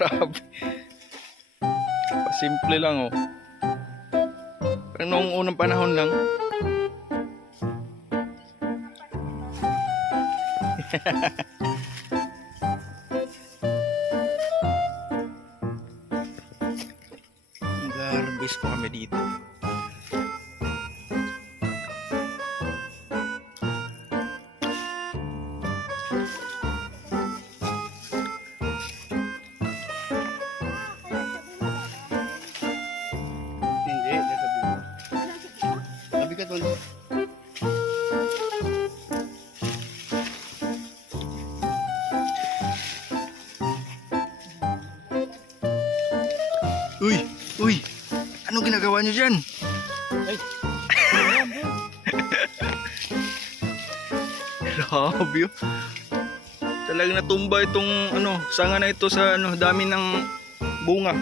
Grabe. Pasimple lang oh. Pero noong unang panahon lang. Garbis po kami dito. Hindi, nasa bunga. Sabi ka tol. Uy! Uy! Anong ginagawa nyo dyan? Ay. Grabe oh. Talagang natumba itong sanga na ito sa dami ng bunga.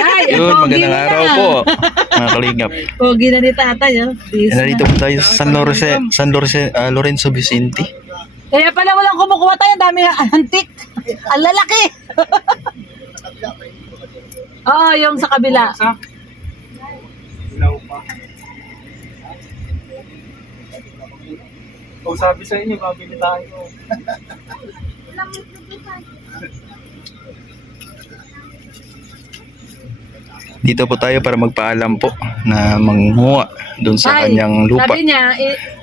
Ay, Yun, magandang araw po mga kalingap. Pogi na ni tatay, oh. Nandito po tayo sa Lorenzo Vicente. Kaya pala walang kumukuha tayo, ang dami ng antik. Ang lalaki. Oo, yung sa kabila. Ilaw pa. Kung sabi sa inyo, mabili tayo. Dito po tayo para magpaalam po na manguha doon sa Ay, kanyang lupa. sabi niya,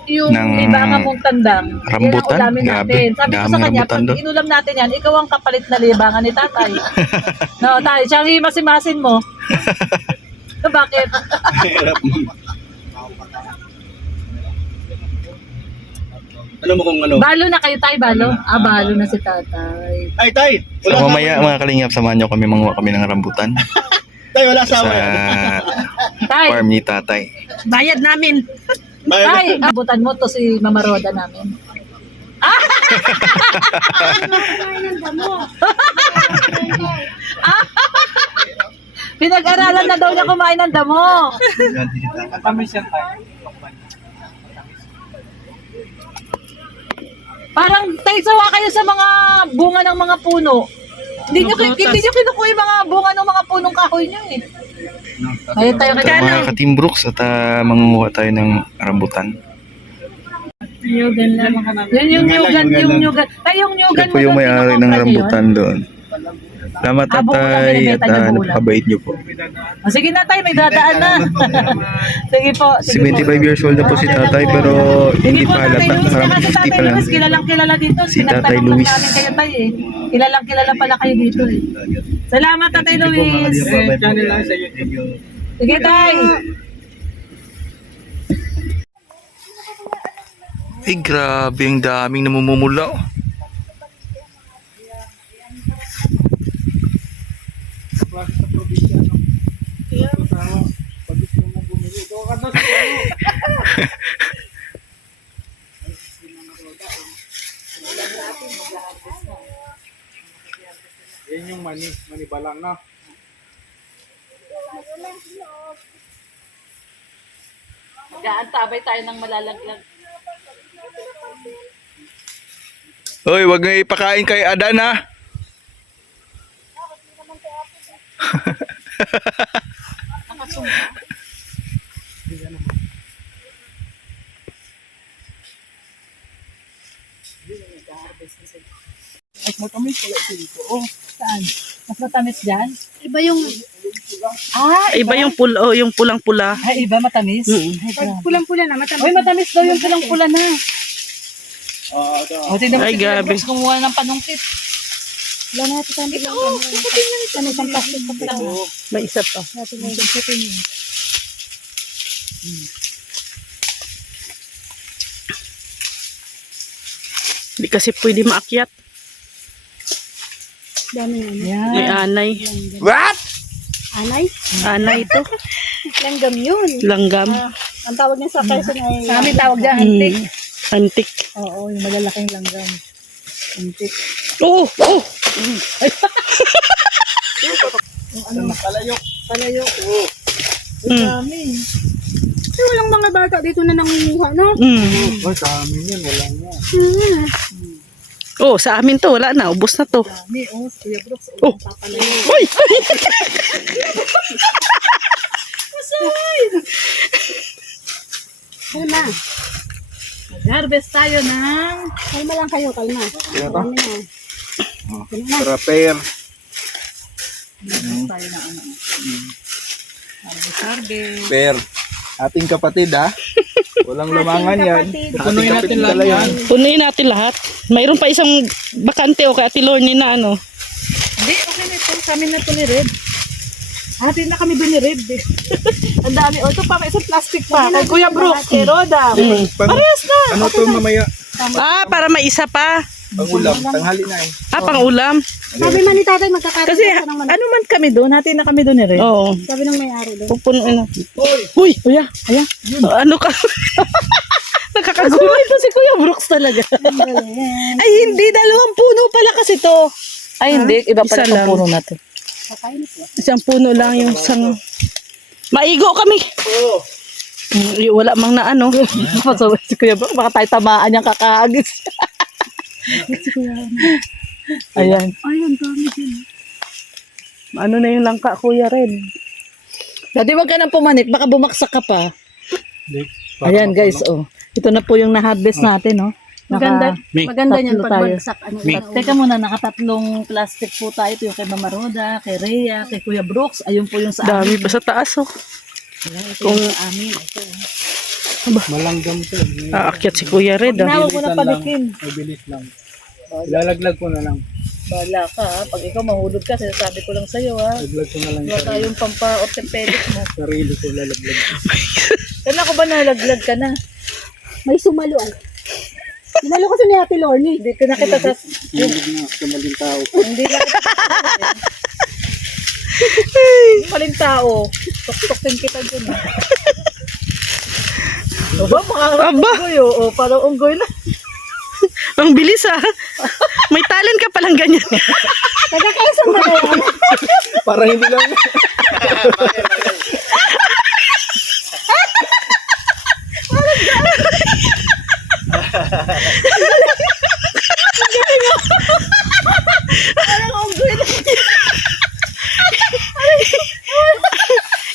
yung ng libangan mong tandang, rambutan? yan ang ulamin Grabe, natin. Sabi ko daming sa kanya, rambutan pag doon. inulam natin yan, ikaw ang kapalit na libangan ni tatay. No, tayo, siyang imasimasin mo. So, bakit? Ano mo kung ano? Balo na kayo tayo, balo? Ah, balo na si tatay. Ay, tay! So mamaya mga kalingap, samahan nyo kami manguha kami ng rambutan Tay, wala sa asawa yan. Tay, farm ni tatay. bayad namin. Tay, abutan mo to si Mama Roda namin. Pinag-aralan na daw niya kumain ng damo. Kami siya tayo. Parang tayo sawa kayo sa mga bunga ng mga puno. Hindi nyo kinukuha yung mga bunga ng mga punong kahoy nyo eh. Ngayon tayo So, mga ka-Team Brooks at manguha tayo ng rambutan. Yun yung nyugan. Tayo yung nyugan Siya po yung may-ari ng rambutan doon. Salamat tatay at napakabait nyo po. Oh, sige na tayo, may dadaan na. Sige po. 75 years old na po si tatay pero hindi pa halata. Parang 50 pa lang. Kilalang kilala dito. Si Tatay Pinagtanong lang Luis. namin kayo tayo eh. Kilalang kilala pala kayo dito eh. Salamat Tatay Luis. Channel lang sa YouTube. Sige tayo. Ay grabe, ang daming namumumula oh. Yan yung mani balang na. Mag-aantabay tayo ng malalaglag. Hoy, wag nga ipakain kay Adan ha. Ay, matamis pala ito dito. Oh. Saan? Mas matamis dyan? Iba yung Iba yung yung pulang-pula. Ay, iba matamis? pag pulang-pula na matamis. Uy, matamis daw yung pulang-pula na. ito. O, tignan mo Ay, si grabe. Brooks kumuha ng panungkit. Wala na ito kami lang. Ano isang plastic pa pala. May isa pa. Natin na yung satin yun. Hindi kasi pwede maakyat. Dami nga. May Yan. anay. What? Anay? Anay ito. Langgam yun. Langgam. Ang tawag niya sa Quezon ay... Sa amin tawag dyan, antik. Antik. Oo, yung malalaking langgam. Antik. Oh! Oh! Palayok. Palayok. Mm. Dami. walang mga bata dito na nangunguha, no? Oh, sa amin yan, wala nga. Oh, sa amin to, wala na, ubos na to. Dami, oh, Kuya Brooks. Oh. Uy! Kalma. Mag-harvest tayo ng... Kalma lang kayo, kalma. Kaya ba? Kalma na. Prepare. Tayo ng ano. Harvest. Prepare. Ating kapatid ha. Walang lamangan yan. Punuin natin pala yan. Punuin natin lahat. Mayroon pa isang bakante o kay Ate Lorne na ano. Hindi, okay na ito. Kami na ito ni Red. Atin na kami doon ni Red. Ang dami. O, ito pa, may isang plastic pa. Kay Kuya Brooks, kay Roda. Parehas na. Ano to mamaya? Ah, para may isa pa. Pang ulam. Tanghali na eh. Ah, pang ulam. Sabi man ni tatay, magkakaroon Kasi ka ng manok. ano man kami doon, natin na kami doon ni Red. Oo. Sabi ng may-ari doon. Pupunuin na. Uy! Kuya! Ayan. Ano ka? Nakakagulat. Ito si Kuya Brooks talaga. Ay, hindi. 2 puno pala kasi to. Ay, hindi. Iba pala Isa itong lang. puno na to. Isang puno lang yung sang... Maigo kami. Wala mang na ano. Pasaway si Kuya Brooks. Baka tayo tamaan niyang kakaagis. Ayan. Ayun, dami din. Ano na yung langka, Kuya Red? Dati wag ka nang pumanik. Baka bumaksak ka pa. Ayan, guys. Oh. Ito na po yung na-harvest natin. Oh. Maganda, maganda niyan Tatlo pag tayo. bagsak. Ano, Teka muna, nakatatlong plastic po tayo. Ito yung kay Mama Roda, kay Rhea, kay Kuya Brooks. Ayun po yung sa Dami amin. pa sa taas, oh. Ayan, ito yung sa amin. Ito. Malanggam to. Aakyat si Kuya Red, ah. Tinawag ko na palikin. Mabilis lang. Ilalaglag ko na lang. Bala ka, ha? Pag ikaw mahulog ka, sinasabi ko lang sa'yo, ha? Laglag ko na lang. Wala tayong pampa-orthopedic mo. Sarili ko lalaglag. Kailan ko ba nalaglag ka na? may sumaluan. Sinalo kasi ni Ate Lorne. Hindi ko nakita sa... Hindi na sa maling tao. Hindi na maling tao. Tok-tokin kita dyan, ha? Aba, mga Aba. unggoy, oh. Parang unggoy na. Ang bilis, ah. May talent ka palang ganyan. Nagkakaisang ba yan? Para hindi lang.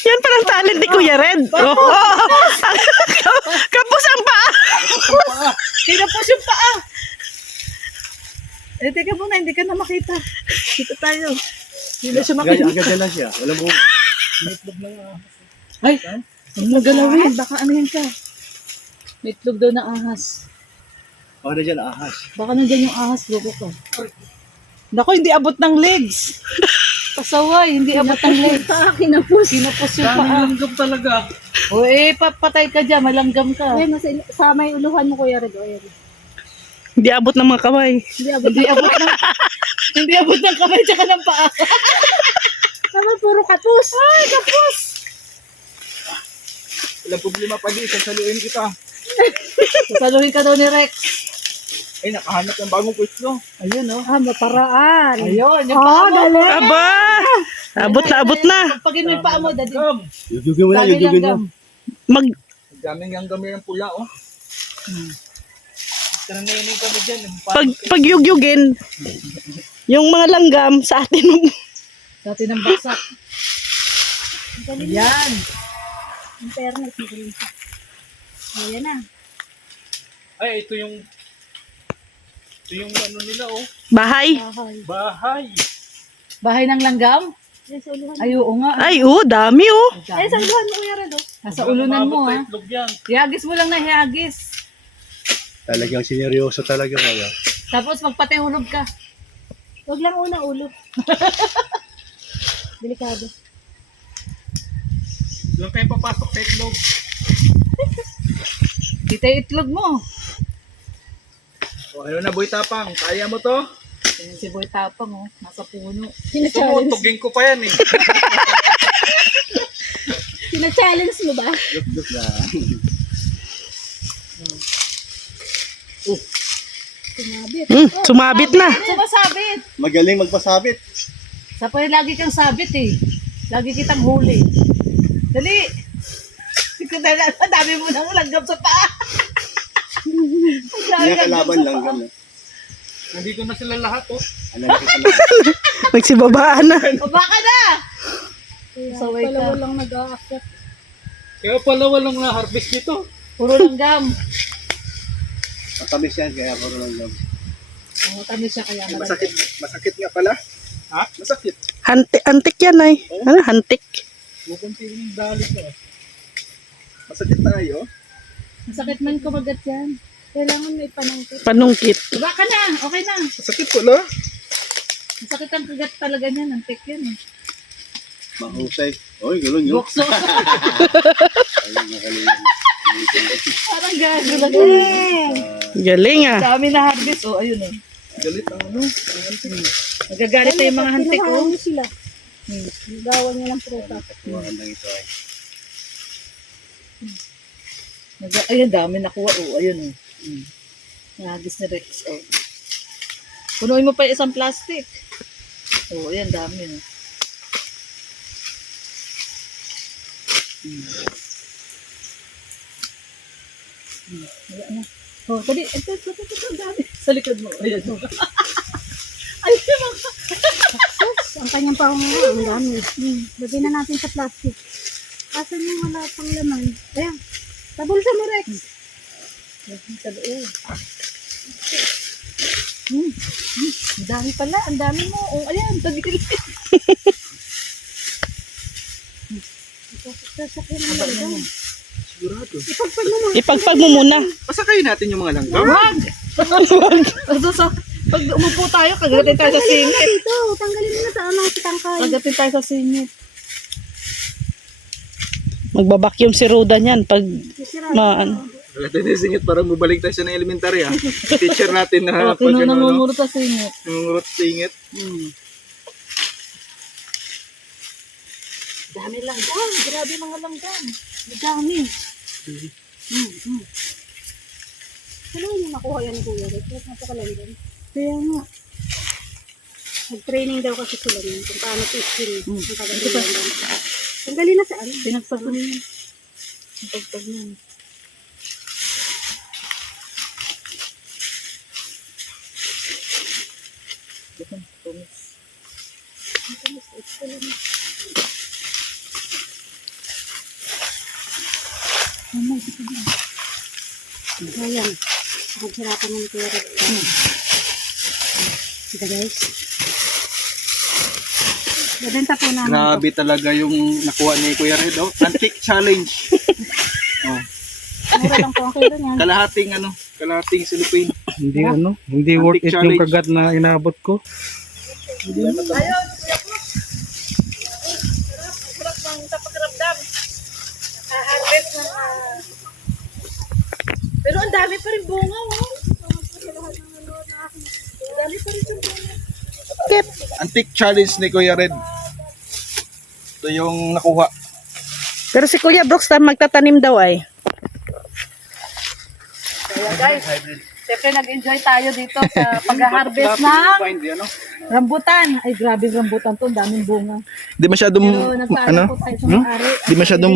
Yan palang talent ni Kuya Red. Oh. Kapos ang paa. Kinapos yung paa. Eh, teka muna, hindi ka na makita. Dito tayo. Hindi na siya makita. Agad na siya. Walang bunga. Ay, huwag mo galawin. Baka ano yan ka. May itlog daw na ahas. O na dyan, ahas. Baka nandyan yung ahas, loko ko. Naku, hindi abot ng legs. Pasaway, hindi abot ng legs. Kinapos. Kinapos yung paa. Langgam talaga. O eh, papatay ka dyan, malanggam ka. Ayun, sa may uluhan mo, Kuya Red. Ayun. Hindi abot ng mga kamay. Hindi abot. Hindi abot ng... hindi abot ng kamay tsaka ng paa. Naman, puro kapos. Ay, kapos! Walang problema pa di. Sasaluin kita. Sasaluhin ka daw ni Rex. Ay, nakahanap ng bagong pwesto. Ayun, oh. Ah, maparaan. Ayun, yung Oh, paa mo. dali. Aba! Abot na, abot na. Pagin mo yung paa mo, daddy. Yugugin mo na, Dami yugugin mo. langgam. Mag... Daming yung gamay ng pula, oh. Karanayanin kami dyan. Pagyugyugin, yung mga langgam sa atin. Dati ng baksak. Yan. Ang fairness. Ayan na. Ay, ito yung ano nila, oh. Bahay. Bahay. Bahay ng langgam? Ay, sa uluhan. Ay, oo nga. Ay, oh, dami, oh. Ay, sa uluhan mo, Kuya Red. Nasa ulunan mo, ha? Itlog yan. Hiyagis mo lang na hiyagis. Talagang sineryoso talaga kaya. Tapos magpatihulog ka. Huwag lang una ulo. Delikado. Doon kayo papasok sa itlog. Kita yung itlog mo. O, ano na, boy tapang? Kaya mo to? Yan si Boy Tapang, oh. Nasa puno. Sina-challenge. ko pa yan, eh. Sina-challenge mo ba? Look na. Sumabit. Sumabit na. Sumasabit. Magaling magpasabit. Sa lagi kang sabit, eh. Lagi kitang huli. Dali. ko dahil ang dami mo nang langgam sa paa. Ang dami Kaya langgam kalaban sa lang paa. gano'n. Nandito na sila lahat, oh. Ano na kita lang. Nagsibabaan na. O baka na! Kaya Saway pala ka. walang nag-aakyat. Kaya pala walang na-harvest dito. Puro langgam. Matamis yan, kaya puro lang gam. Oh, kami siya kaya malagyan. Masakit. Masakit nga pala. Ha? Masakit. Antik yan ay. Ano, antik. Bukunti yung dali ko. Masakit tayo. Masakit man kumagat yan. Kailangan may panangkit. Panungkit. Baka na, okay na. Masakit pala. Masakit ang kagat talaga niyan, ang tik yan. Mahusay. Oy, gano'n yun. Bukso. Ayun, nakalimutan. Parang gago lang. Galing ah. Dami na harvest. Oh, ayun oh. Galit ang ano. Nagagalit na yung mga hantik oh. Kinuhaan niyo sila. Gawan niya ng prutas. Kuhaan lang ito ay. Ayun, dami nakuha. Oh, ayun oh. Nahagis ni Rex. Oh. Punuin mo pa yung isang plastic. Oh, ayan, dami oh. Wala na. Oh, tadi, ito, dami. Sa likod mo. Ayan. Ayun yung mga. Ang kanyang pangunga, ang dami. Lagyan na natin sa plastic. Asan yung wala pang laman? Ayan. Tabulsa mo, Rex. Sa loob. Ang dami pala. Ang dami mo. Oh, ayan. Tagil. Sasakyan mo lang. Sigurado. Ipagpag mo na. Ipagpag mo muna. Pasakayin natin yung mga langgam. Wag! Pag umupo tayo, kagatin tayo sa singit. Dito, tanggalin mo na sa ano, sa tangkay. Kagatin tayo sa singit. Magbabakyum si Ruda niyan pag Sisirado. ano. Natin yung singit para mabalik tayo sa elementary ha. Teacher natin na Okay, no, namumuro sa singit. nangungurot singit. Dami langgam. Grabe mga langgam. Dami. Ano yung nakuha yan ni Kuya Rex? Napakalanggam. Kaya nga. Nag-training daw kasi sila nun kung paano fishing ang kagatilan. Tanggalin na sa ano. Pinagpag mo yun. Pagpag mo. Ayan. Naghirapan ng Kuya Rex. Ito guys. Babenta po namin. Grabe talaga yung nakuha ni Kuya Red. Oh. Antique challenge. Oh. Mura lang po ang kilo niyan. Kalahating silupin. Hindi hindi Antique worth it yung challenge. kagat na inabot ko. Pero ang dami pa rin bunga, oh. Antique challenge ni Kuya Red. Ito yung nakuha. Pero si Kuya Brooks magtatanim daw ay. Kaya guys, siyempre nag-enjoy tayo dito sa pag-harvest ng Find yan, no? rambutan. Ay, grabe rambutan to. Ang daming bunga. Di masyadong Pero nagpaalam po tayo sa mga-ari. Di masyadong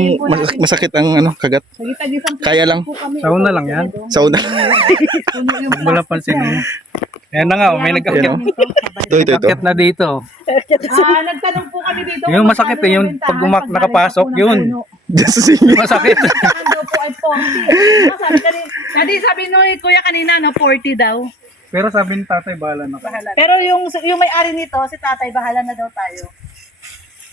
masakit ang kagat. Nagitagisang Kaya lang. po kami. Sauna lang yan. Sa una. Puno yung Wala pansin niyo. Ayan na nga, may nag-akyat. Ito. Nag-akyat na dito. nagtanong po kami dito. Yung kung masakit magkano eh, yung bentahan pag pag nakapasok, galing sa yun. punong puno. Just singit. Masakit. Ang daw po ay 40. Sabi kanina, sabi no kuya kanina no 40 daw. Pero sabi ni tatay, bahala na. Pero yung may-ari nito, si tatay, bahala na daw tayo.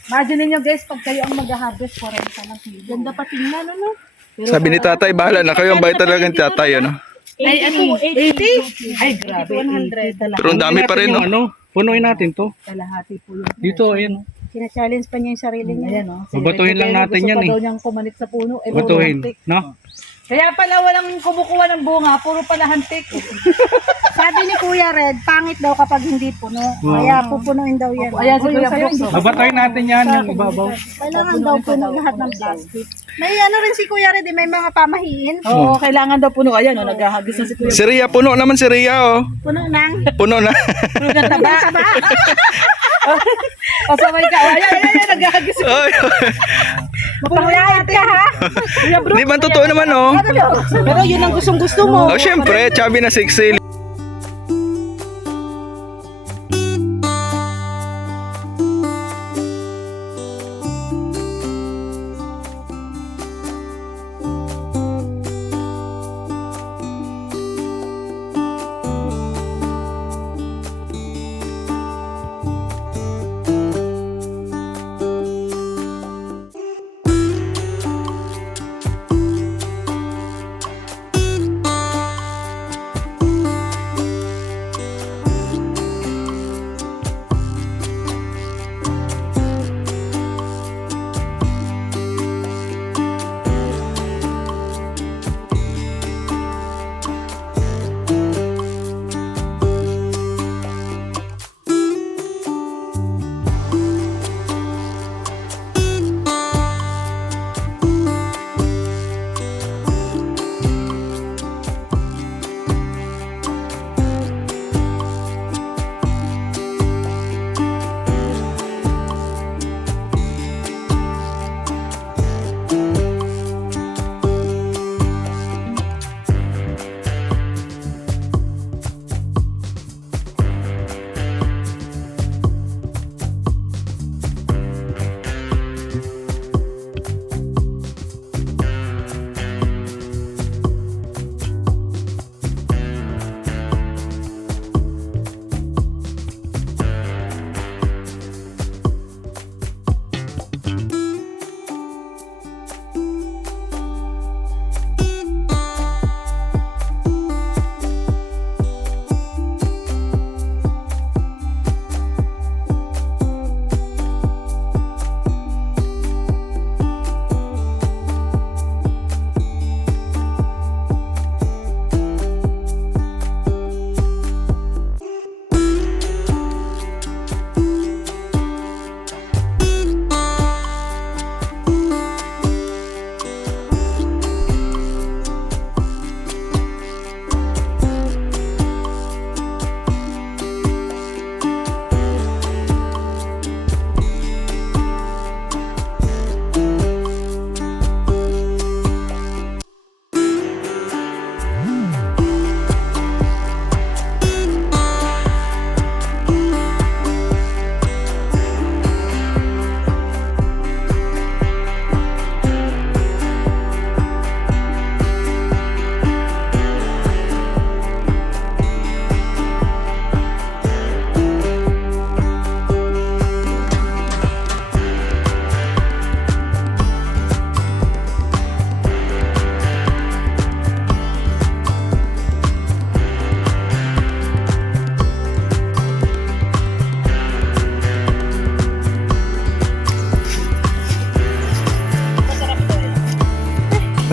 Imagine niyo guys, pag kayo ang mag-harvest, 40 lang kilo. Ganda pa tingnan, ano? Pero Sabi ni tatay, bahala na kayo. Ang bayad talaga ng tatay, ano? ay, ano, 80? Ay, grabe, 100 talaga. Pero ang dami pa rin, no? Ano, punuin natin to. Kalahati po yun. Dito, ayan. Sina-challenge pa niya yung sarili niya. Ayan, no? Babatuhin lang natin yan, Gusto pa eh. daw niyang kumanik sa puno. Eh, Batuhin. puro hantik. No? Kaya pala walang kumukuha ng bunga, puro pala hantik. Sabi ni Kuya Red, pangit daw kapag hindi puno. Kaya pupunuin daw yan. Ayan si Kuya Brooks. Babatuhin natin yan, yung ibabaw. Kailangan daw puno lahat ng plastic. May ano rin si Kuya Red, may mga pamahiin. Oo, kailangan daw puno. Ayan, oh, naghahagis na si Kuya. Si Ria, puno naman si Ria, oh. Puno nang. Puno na. Puno ng taba. Pasaway ka. Ayan, nag-agis. Ay, Mapanglayat ka ha? di man totoo naman, oh. Pero yun ang gustong-gusto mo. Oh, syempre, chubby na sexy.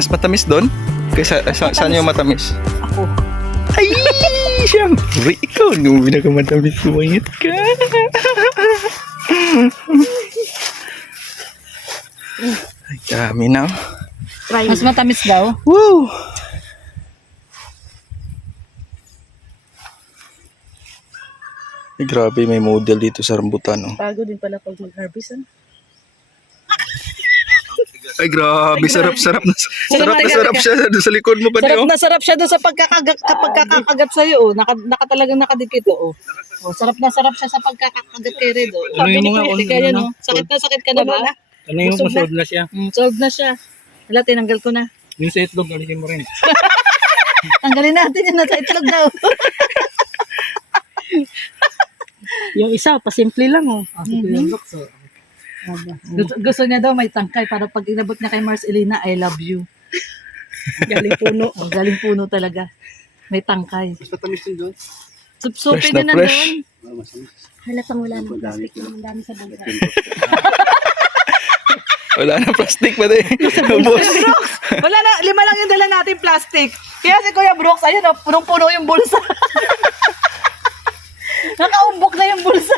Mas matamis doon? Kaysa saan yung matamis? Ako. Ay, syempre, ikaw nung pinakamatamis, kumangit ka. Ay, dami na. Mas matamis daw. Woo! Ay, grabe, may model dito sa rambutan. Oh. Bago din pala pag mag-harvest. Ay, grabe, sarap-sarap na. Sarap siya doon sa likod mo pa Sarap oh. na sarap siya doon sa pagkakagat sa'yo. Oh. Talagang nakadikit. Oh. Oh, sarap na sarap siya sa pagkakagat kay Red. Oh. Ano yung mga Hindi kaya, no? Sakit na ba? Ano yung solve na siya? Solve na siya. Wala, tinanggal ko na. Yung sa itlog, alisin mo rin. Tanggalin natin yung nasa itlog daw. Yung isa, pasimple lang oh. Gusto niya daw may tangkay para pag inabot niya kay Mars Elena, I love you. Galing puno. Oh, galing puno talaga. May tangkay. Mas matamis din doon. Fresh Supsupin na din na fresh. doon. Halatang wala ng plastic na ang dami sa bansa. Wala na plastic pa din. Boss. Wala na, 5 lang yung dala natin plastic. Kaya si Kuya Brooks, ayun, punong-puno yung bulsa. Nakaumbok na yung bulsa.